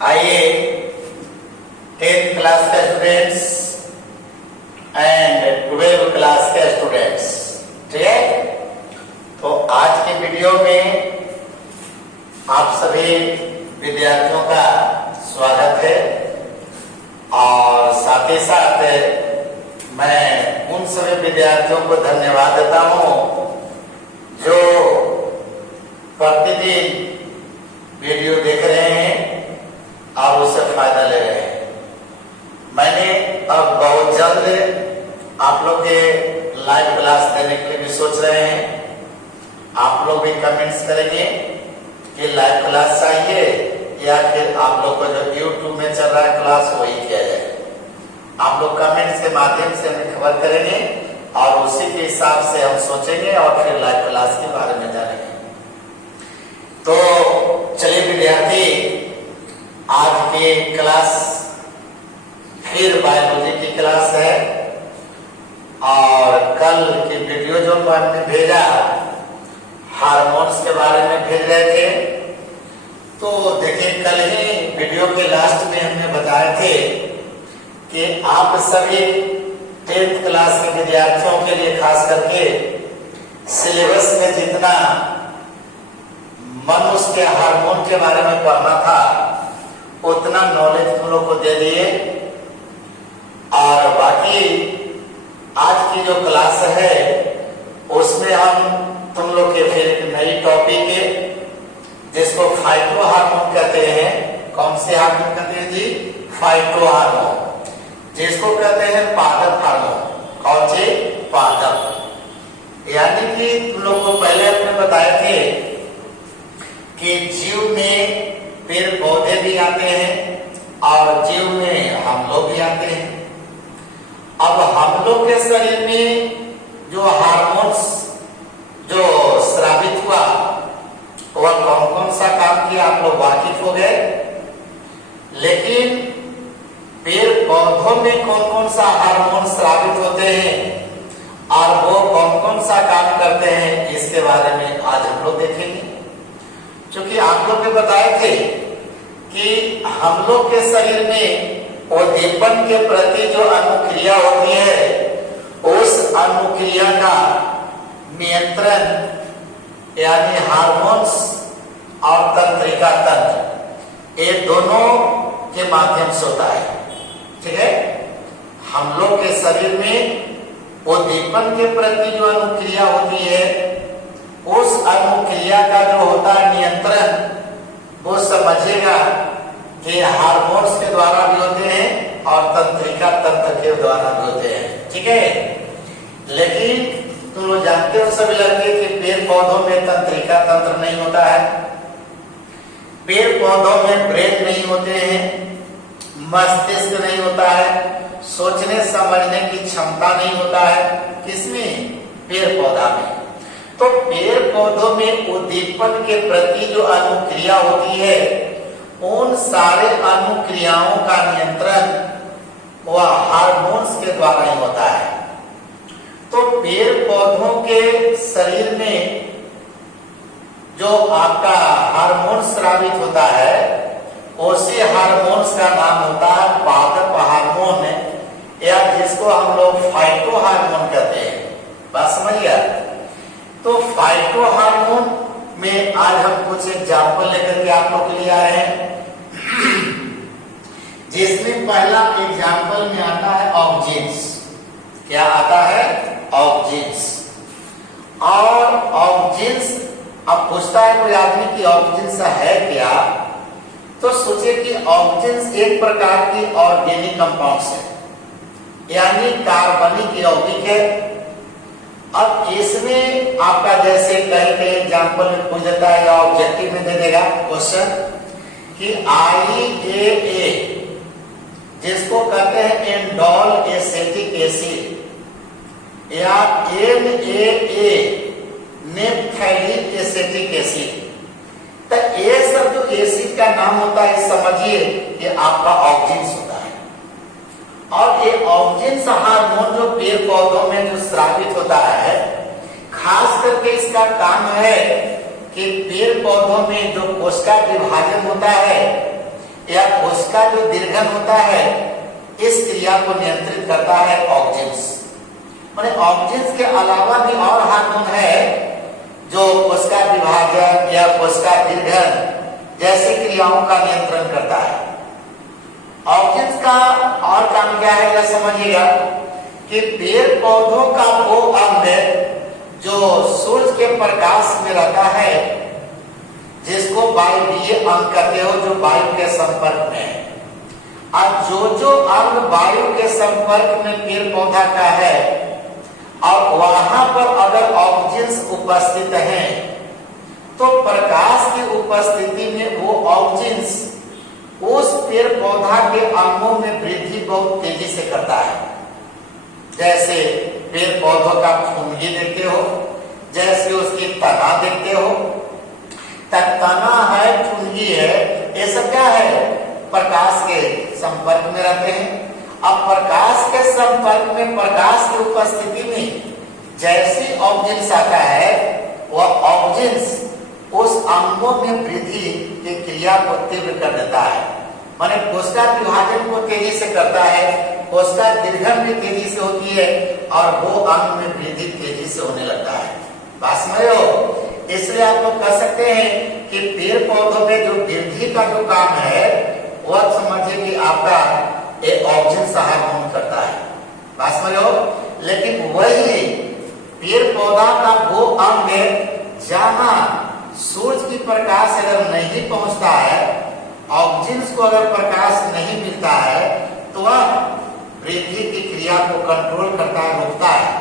आइए 10th class के students and 12th class के स्टूडेंट्स, ठीक है। तो आज के वीडियो में आप सभी विद्यार्थियों का स्वागत है और साथ ही साथ मैं उन सभी विद्यार्थियों को धन्यवाद देता हूं जो प्रतिदिन वीडियो देख रहे हैं और उससे फायदा ले रहे हैं। मैंने अब बहुत जल्द आप लोग के लाइव क्लास देने के लिए भी सोच रहे हैं। आप लोग भी कमेंट्स करेंगे कि लाइव क्लास चाहिए या फिर आप लोग को जो YouTube में चल रहा है क्लास वही किया जाए। आप लोग कमेंट्स के माध्यम से हमें खबर करेंगे और उसी के हिसाब से हम सोचेंगे और फिर लाइव क्लास के बारे में जानेंगे। तो चलिए विद्यार्थी, आज की क्लास फिर बायोलॉजी की क्लास है और कल की वीडियो जो हमने भेजा हार्मोन्स के बारे में भेज रहे थे। तो देखिए, कल ही वीडियो के लास्ट में हमने बताए थे कि आप सभी 10th क्लास के विद्यार्थियों के लिए खास करके सिलेबस में जितना मनुष्य के हार्मोन के बारे में पढ़ना था उतना नॉलेज तुम लोग को दे दिए और बाकी आज की जो क्लास है उसमें हम तुम लोग के फिर एक नई टॉपिक है जिसको फाइटो हार्मोन कहते हैं। कौन से हार्मोन कहते हैं जी? फाइटो हार्मोन, जिसको कहते हैं पादप हार्मोन। कौन से? पादप। यानी कि तुम लोग को पहले हमने बताए थे कि जीव में पेड़ पौधे भी आते हैं और जीव में हम लोग भी आते हैं। अब हम लोग के शरीर में जो हार्मोन्स जो स्रावित हुआ वह कौन कौन सा काम किया आप लोग वाकिफ हो गए। लेकिन पेड़ पौधों में कौन कौन सा हार्मोन स्रावित होते हैं और वो कौन कौन सा काम करते हैं इसके बारे में आज हम लोग देखेंगे। क्योंकि आप लोग ने बताए थे कि हम लोग के शरीर में उद्दीपन के प्रति जो अनुक्रिया होती है उस अनुक्रिया का नियंत्रण यानी हार्मोन्स और तंत्रिका तंत्र ये दोनों के माध्यम से होता है, ठीक है। हम लोग के शरीर में उद्दीपन के प्रति जो अनुक्रिया होती है उस अनुक्रिया का जो होता है नियंत्रण, वो समझिएगा कि हार्मोन्स के द्वारा भी होते हैं और तंत्रिका तंत्र के द्वारा भी होते हैं, ठीक है। लेकिन तुम लोग जानते हो सभी लड़के कि पेड़ पौधों में तंत्रिका तंत्र नहीं होता है, पेड़ पौधों में ब्रेन नहीं होते हैं, मस्तिष्क नहीं होता है, सोचने समझने की क्षमता नहीं होता है। किसमें? पेड़ पौधा में। तो पेड़ पौधों में उद्दीपन के प्रति जो अनुक्रिया होती है उन सारे अनुक्रियाओं का नियंत्रण वह हार्मोन्स के द्वारा ही होता है। तो पेड़ पौधों के शरीर में जो आपका हार्मोन स्रावित होता है उसी हार्मोन्स का नाम होता है पादप हार्मोन या जिसको हम लोग फाइटो हार्मोन कहते हैं। बात समझिए। तो फाइटो हार्मोन में आज हम कुछ एग्जाम्पल लेकर के आप लोग के लिए आए हैं जिसमें पहला एग्जाम्पल में आता है ऑक्जिन्स। क्या आता है? ऑक्जिन्स। और ऑक्जिन्स, अब पूछता है कोई आदमी कि ऑक्जिन्स है क्या, तो सोचिए कि ऑक्जिन्स एक प्रकार की ऑर्गेनिक कंपाउंड्स है यानी कार्बनिक यौगिक है। अब इसमें आपका जैसे कहीं कहीं एग्जाम्पल में पूछ देता है या ऑब्जेक्टिव में दे देगा क्वेश्चन कि IAA जिसको कहते हैं एंडोल एसेटिक एसिड या NAA नेप्थैलिक एसेटिक एसिड, तो ये सब जो एसिड का नाम होता है समझिए ये आपका ऑक्जिन्स होता है। और ये ऑक्जिन्स हार्मोन जो पेड़ पौधों में जो स्रावित होता है खास करके इसका काम है कि पेड़ पौधों में जो कोशिका विभाजन होता है या उसका जो दीर्घन होता है इस क्रिया को नियंत्रित करता है ऑक्जिन्स। माने ऑक्जिन्स के अलावा भी और हार्मोन है जो कोशिका विभाजन या कोशिका दीर्घन जैसी क्रियाओं का नियंत्रण करता है। ऑक्जिन्स का और काम क्या है यह समझिएगा कि पेड़ पौधों का वो अंग जो सूर्य के प्रकाश में रहता है, जिसको वायवीय अंग कहते हो, जो वायु के संपर्क में है। और जो अंग वायु के संपर्क में पेड़ पौधा का है और वहां पर अगर ऑक्जिन्स उपस्थित हैं तो प्रकाश की उपस्थिति में वो ऑक्जिन्स उस पेड़ पौधा के अंगों में वृद्धि बहुत तेजी से करता है। जैसे पेड़ पौधों का फुनगी देखते हो, जैसे उसकी तना देखते हो, तना है, फुनगी है, ये सब क्या है? प्रकाश के संपर्क में रहते हैं। अब प्रकाश के संपर्क में, प्रकाश की उपस्थिति में जैसी ऑक्जिन्स आता है वह ऑक्जिन्स उस अंगों में वृद्धि की क्रिया को तीव्र कर देता है। माने कोशिका विभाजन को तेजी से करता है, कोशिका दीर्घन भी तेजी से होती है और वो अंग में वृद्धि तेजी से होने लगता है। बात समझ रहे हो? इसलिए आप लोग कह सकते हैं कि पेड़ पौधों में जो वृद्धि का जो काम है वह समझिए कि आपका एक ऑक्जिन हार्मोन करता है। बात समझ रहे हो? लेकिन वही पेड़ पौधा का वो अंग जहां सूरज की प्रकाश अगर नहीं पहुंचता है, ऑक्जिन्स को अगर प्रकाश नहीं मिलता है तो वह वृद्धि की क्रिया को कंट्रोल करता है, रोकता है।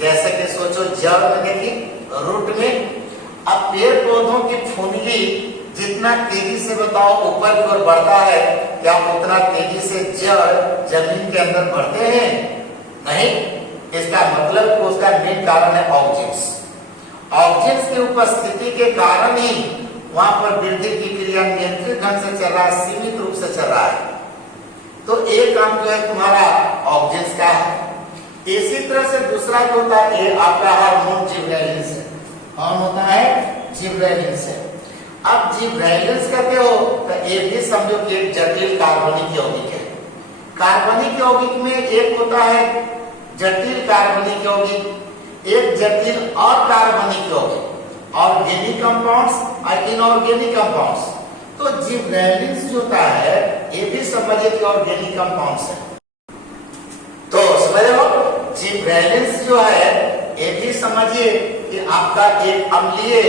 जैसे कि सोचो जड़ में देखिए, रूट में, अब पेड़ पौधों की फुनगी जितना तेजी से बताओ ऊपर की ओर बढ़ता है, क्या उतना तेजी से जड़ जमीन के अंदर बढ़ते हैं? नहीं। इसका मतलब उसका मेन कारण है ऑक्जिन्स। ऑक्जिन्स की उपस्थिति के कारण ही वहां पर वृद्धि की क्रिया नियंत्रित ढंग से चल रहा है, सीमित रूप से चल रहा है। तो एक काम जो है तुम्हारा ऑक्जिन्स का है। इसी तरह से दूसरा जो होता है ये आपका हार्मोन जिबरेलिन्स है। कौन होता है? जिबरेलिन्स है। अब जिबरेलिन्स कहते हो तो ये भी समझो कि एक जटिल कार्बनिक यौगिक है। कार्बनिक यौगिक में एक होता है जटिल कार्बनिक यौगिक, एक जटिल अकार्बनिक यौगिक, ऑर्गेनिक कंपाउंड्स और इनऑर्गेनिक कंपाउंड्स। तो जिबरेलिन्स जो होता है ये भी समझिए कि ऑर्गेनिक कंपाउंड्स है। तो समझ लो, जिबरेलिन्स जो है ये भी समझिए कि आपका एक अम्लीय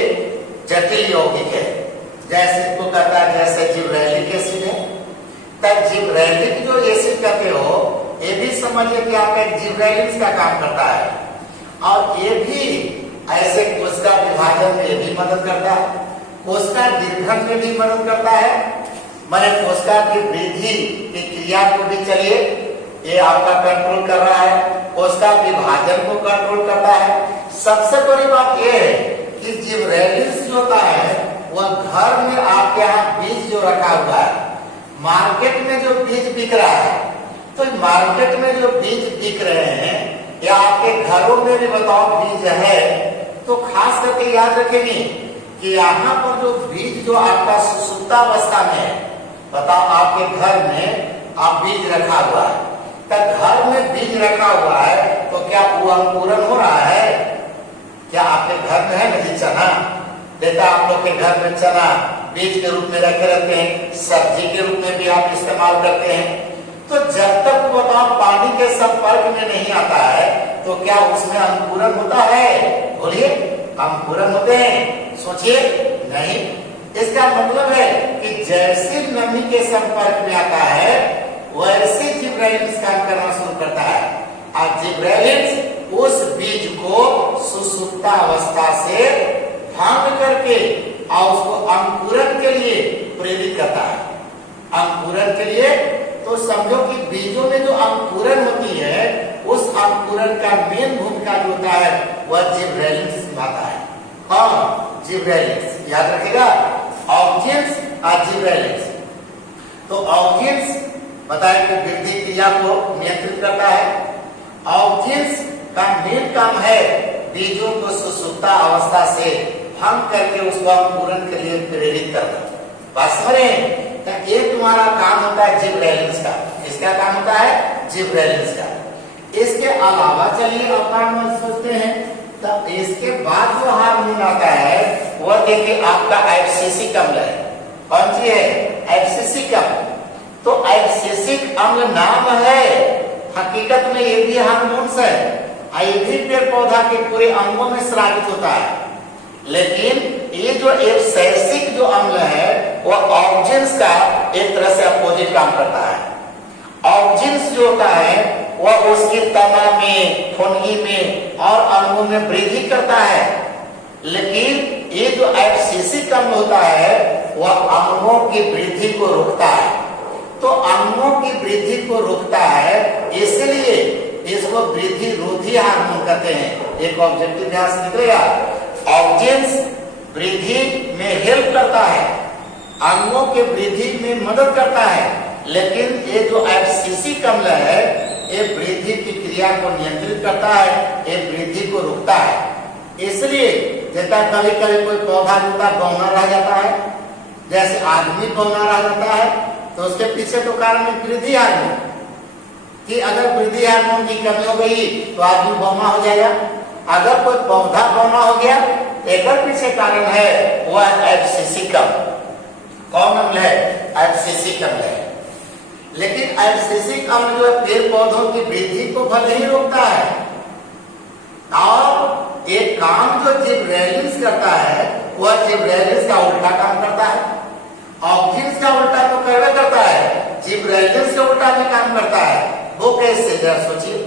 जटिल यौगिक है। जैसे इसको कहता है, जैसे जिब्रेलिक एसिड है, तब जिब्रेलिक जो एसिड कहते हो ये भी समझिए कि आपका एक जिब्रेलिन्स का काम करता है। और ये भी ऐसे कोशिका विभाजन में भी मदद करता है, कोशिका दीर्घन में भी मदद करता है। माने कोशिका की वृद्धि की क्रिया को भी चलिए ये आपका कंट्रोल कर रहा है, कोशिका विभाजन को कंट्रोल करता है। सबसे बड़ी बात यह है कि जिब्रेलिन्स जो होता है वह घर में आपके यहाँ बीज जो रखा हुआ है, मार्केट में जो बीज बिक रहा है, तो मार्केट में जो बीज बिक रहे हैं या आपके घरों में भी बताओ बीज है, तो खास करके याद रखेंगे कि यहाँ पर जो बीज जो आपका सुसुप्तावस्था में है, बताओ आपके घर में आप बीज रखा हुआ है, तो घर में बीज रखा हुआ है तो क्या वो अंकुरन हो रहा है? क्या आपके घर में है ना चना, बेटा आप लोग के घर में चना बीज के रूप में रखे रहते हैं, सब्जी के रूप में भी आप इस्तेमाल करते हैं। तो जब तक वो बताओ पानी के संपर्क में नहीं आता है तो क्या उसमें अंकुरन होता है? बोलिए, अंकुरन होते हैं? सोचिए, नहीं। इसका मतलब है कि जैसे नमी के संपर्क में आता है वैसे जिब्रेलिन्स काम करना शुरू करता है और जिब्रेलिन्स उस बीज को सुसुप्तावस्था से भंग करके और उसको अंकुरन के लिए प्रेरित करता है। अंकुरन के लिए तो समझो कि बीजों में जो अंकुरन होती है उस अंकुरन का मेन भूमिका जो होता है वह जिब्रेलिन्स निभाता है। हाँ, जिब्रेलिन्स याद रखिएगा, ऑक्जिन्स और जिब्रेलिन्स। तो ऑक्जिन्स बताए कि वृद्धि क्रिया को नियंत्रित करता है। ऑक्जिन्स का मेन काम है बीजों को सुसुप्ता अवस्था से भंग करके उसको अंकुरन के लिए प्रेरित करना। बात समझ रहे हैं? तो ये तुम्हारा काम होता है जिबरेलिन्स का। इसका काम होता है जिबरेलिन्स का। इसके अलावा चलिए अब काम सोचते हैं, तब इसके बाद जो हार्मोन आता है वह देखिए आपका एब्सिसिक अम्ल है। कौन सी है? एब्सिसिक अम्ल। तो एब्सिसिक अम्ल नाम है, हकीकत में ये भी हार्मोन्स है। ये भी पेड़ पौधा के पूरे अंगों में स्रावित होता है, लेकिन ये जो एब्सिसिक जो अम्ल है वह ऑक्जिन्स का एक तरह से अपोजिट काम करता है। ऑक्जिन्स जो होता है वह उसकी तना में, फुनगी में और अंगों में वृद्धि करता है, लेकिन ये जो एब्सिसिक अम्ल होता है वह अंगों की वृद्धि को रोकता है। तो अंगों की वृद्धि को रोकता है, इसलिए इसको वृद्धि रोधी हार्मोन कहते हैं। एक ऑब्जेक्टिव ध्यान से निकलेगा, ऑक्जिन्स वृद्धि में हेल्प करता है, अंगों के वृद्धि में मदद करता है, लेकिन ये जो एब्सिसिक अम्ल है ये वृद्धि की क्रिया को नियंत्रित करता है, ये वृद्धि को रोकता है। इसलिए जैसा कभी कभी कोई पौधा होता बौना रह जाता है, जैसे आदमी बौना रह जाता है, तो उसके पीछे तो कारण है वृद्धि हार्मोन, कि अगर वृद्धि हार्मोन की कमी हो गई तो आदमी बौना हो जाएगा। अगर कोई पौधा बौना हो गया, एक पीछे कारण है वह एब्सिसिक अम्ल। कौन अम्ल है? एब्सिसिक अम्ल है। लेकिन एब्सिसिक अम्ल जो है पेड़ पौधों की वृद्धि को भले ही रोकता है, और एक काम जो जिबरेलिन्स करता है वह जिबरेलिन्स का उल्टा काम करता है। ऑक्जिन्स का उल्टा तो करवे करता है, जिबरेलिन्स का उल्टा भी काम करता है। वो कैसे? जरा सोचिए।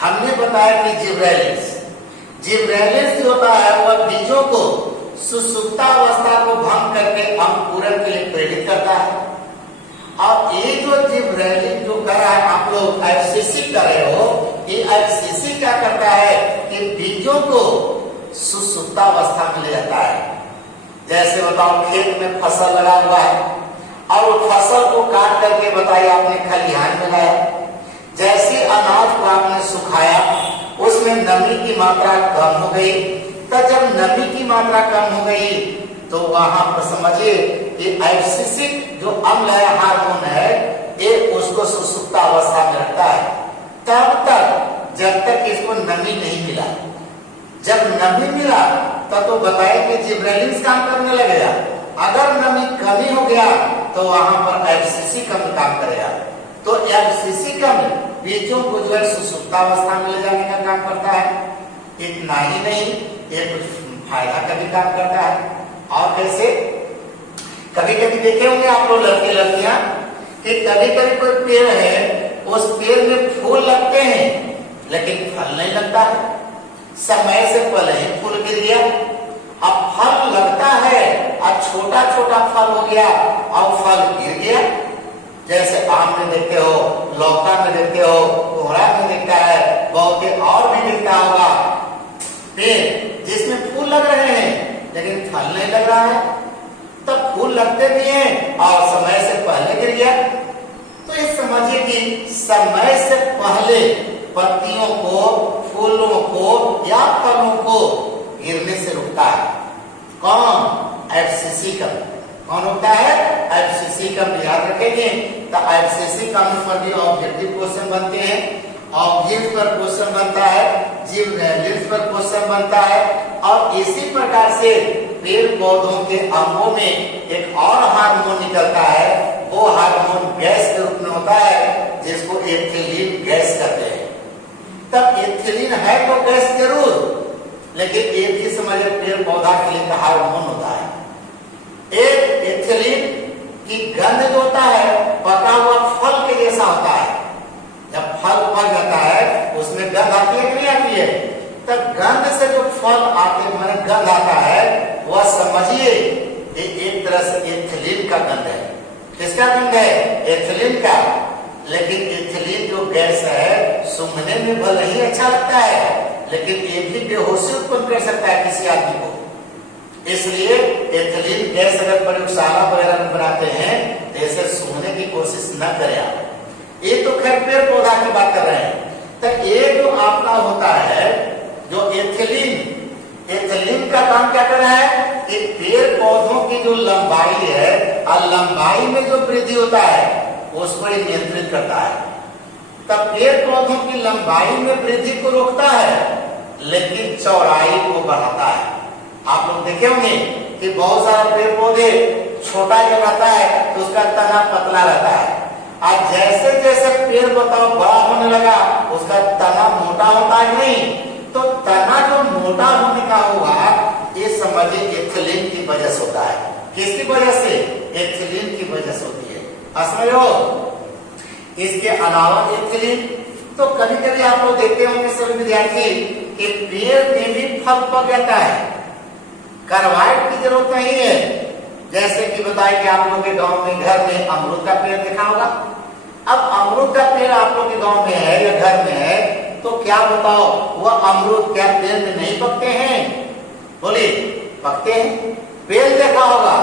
हमने बताया कि जिबरेलिन्स जो होता है वह बीजों को सुसुप्तावस्था को भंग करके अंकुरण के लिए प्रेरित करता है। और ये जो जिबरेलिन जो कर रहा है, आप लोग एब्सिसिक कर रहे हो, ये एब्सिसिक क्या करता है कि बीजों को सुसुप्तावस्था में ले जाता है। जैसे बताओ खेत में फसल लगा हुआ है और वो फसल को काट करके बताइए आपने खलिहान में लाया, जैसे अनाज को आपने सुखाया उसमें नमी की मात्रा कम हो गई। तो जब नमी की मात्रा कम हो गई तो वहां पर समझिए कि एब्सिसिक जो अम्ल है, हार्मोन है, ये उसको सुसुप्तावस्था में रखता है तब तक जब तक इसको नमी नहीं मिला। जब नमी मिला तब तो बताए कि जिबरेलिन्स काम करने लगेगा। अगर नमी कमी हो गया तो वहां पर एब्सिसिक अम्ल काम करेगा। तो एब्सिसिक अम्ल बीजों को जो है सुसुप्तावस्था में ले जाने का काम करता है। इतना ही नहीं, ये कुछ फायदा का भी काम करता है। और कैसे? कभी कभी देखे होंगे आप लोग लड़के लड़कियां कि कभी कभी कोई पेड़ है, उस पेड़ में फूल लगते हैं लेकिन फल नहीं लगता है। समय से पहले ही फूल गिर गया, अब फल लगता है और छोटा छोटा फल हो गया और फल गिर गया। जैसे आम में देखते हो, लौका में देखते हो, कोहरा में दिखता है, बहुत और भी दिखता होगा पेड़ जिसमें फूल लग रहे हैं लेकिन फल नहीं लग रहा है। तब फूल लगते भी हैं और समय से पहले गिर गया। तो ये समझिए कि समय से पहले पत्तियों को, फूलों को या फलों को गिरने से रुकता है कौन? एब्सिसिक अम्ल। कौन होता है? एब्सिसिक अम्ल। याद रखेंगे तो एब्सिसिक अम्ल पर भी ऑब्जेक्टिव क्वेश्चन बनते हैं, ऑक्जिन्स पर क्वेश्चन बनता है, जिबरेलिन्स पर क्वेश्चन बनता है। और इसी प्रकार से पेड़ पौधों के अंगों में एक और हार्मोन निकलता है, वो हार्मोन गैस के रूप में होता है जिसको एथिलीन गैस कहते हैं। तब एथिलीन है तो गैस जरूर, लेकिन एक ही समझे पेड़ पौधा के लिए हार्मोन होता है। एक एथिलीन की गंध जो होता है पका हुआ फल के जैसा होता है। जब फल पक जाता है उसमें गंध आती है कि नहीं आती है? तब गंध से जो फल आते मैंने गंध आता है वह समझिए एक तरह से एथिलीन का गंध है। किसका गंध है? एथिलीन का। लेकिन एथिलीन जो गैस है सूंघने में भले ही अच्छा लगता है, लेकिन ये भी बेहोशी उत्पन्न कर सकता है किसी आदमी को। इसलिए एथिलीन गैस अगर प्रयोगशाला वगैरह में बनाते हैं तो इसे सूंघने की कोशिश न करें। ये तो खैर पेड़ पौधा की बात कर रहे हैं। तो ये जो आपका होता है जो एथिलीन, एथिलीन का काम क्या करना है कि पेड़ पौधों की जो लंबाई है और लंबाई में जो वृद्धि होता है उसको ये नियंत्रित करता है। तब पेड़ पौधों की लंबाई में वृद्धि को रोकता है लेकिन चौड़ाई को बढ़ाता है। आप लोग देखे होंगे कि बहुत सारा पेड़ पौधे छोटा जब रहता है तो उसका तना पतला रहता है, और जैसे जैसे पेड़ बताओ बड़ा होने लगा उसका तना मोटा होता है। नहीं तो तना जो मोटा होने का होगा ये समझिए एथिलीन की वजह से होता है। किसकी वजह से? एथिलीन की वजह से होती है। समझ लो। इसके अलावा एथिलीन तो कभी कभी आप लोग देखते होंगे सभी विद्यार्थी कि पेड़ में भी फल पक जाता है, कार्बाइड की जरूरत नहीं है। जैसे कि बताइए कि आप लोग के गांव में घर में अमरूद का पेड़ देखा होगा। अब अमरूद का पेड़ आप लोग के गांव में है या घर में है तो क्या बताओ वह अमरूद क्या पेड़ में नहीं पकते हैं? बोलिए, पकते हैं। बेल देखा होगा,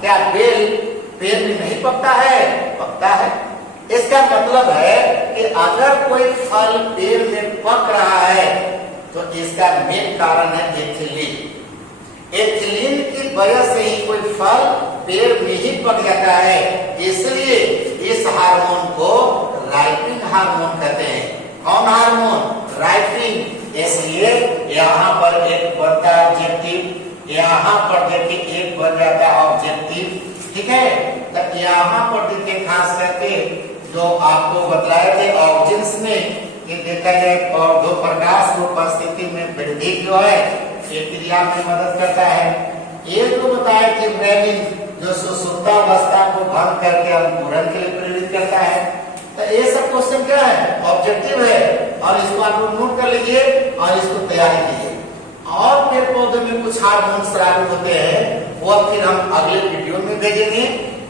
क्या बेल पेड़ में नहीं पकता है? पकता है। इसका मतलब है कि अगर कोई फल पेड़ में पक रहा है तो इसका मेन कारण है एथिलीन। एथिलीन की वजह से ही कोई फल पेड़ में ही पक जाता है। इसलिए इस हार्मोन को राइपिंग हार्मोन कहते हैं। कौन हार्मोन? राइपिंग। इसलिए यहाँ पर एक बनता है ऑब्जेक्टिव, यहाँ पर देखिए एक बन जाता है ऑब्जेक्टिव। ठीक है, तो यहाँ पर देखिए खास करके जो आपको बताए थे ऑक्सिन्स में कि देखा जाए पौधों प्रकाश उपस्थिति में वृद्धि जो है ये क्रिया में मदद करता है। ये तो बताया कि ब्रेनिन जो सुसुप्तावस्था को भंग करके अंकुरन के लिए प्रेरित करता है। तो ये सब क्वेश्चन क्या है? ऑब्जेक्टिव है, और इसको आप लोग नोट कर लीजिए और इसको तैयारी कीजिए। और पेड़ पौधे में कुछ हार्मोन स्रावित होते हैं वो फिर हम अगले वीडियो में भेजेंगे,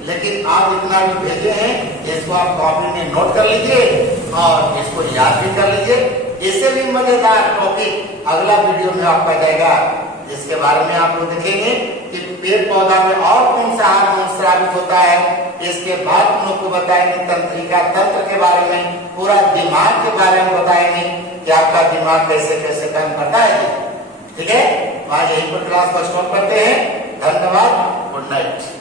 लेकिन आप इतना जो भेजे हैं इसको आप कॉपी में नोट कर लीजिए और इसको याद भी कर लीजिए। इससे भी मजेदार टॉपिक अगला वीडियो में आपका जाएगा, जिसके बारे में आप लोग देखेंगे कि पेड़ पौधा में और कौन सा हार्मोन स्रावित होता है। इसके बाद हम लोग को बताएंगे तंत्रिका तंत्र के बारे में, पूरा दिमाग के बारे में बताएंगे कि आपका दिमाग कैसे कैसे काम करता है। ठीक है, आज यहीं पर क्लास को स्टॉप करते हैं। धन्यवाद, गुड नाइट।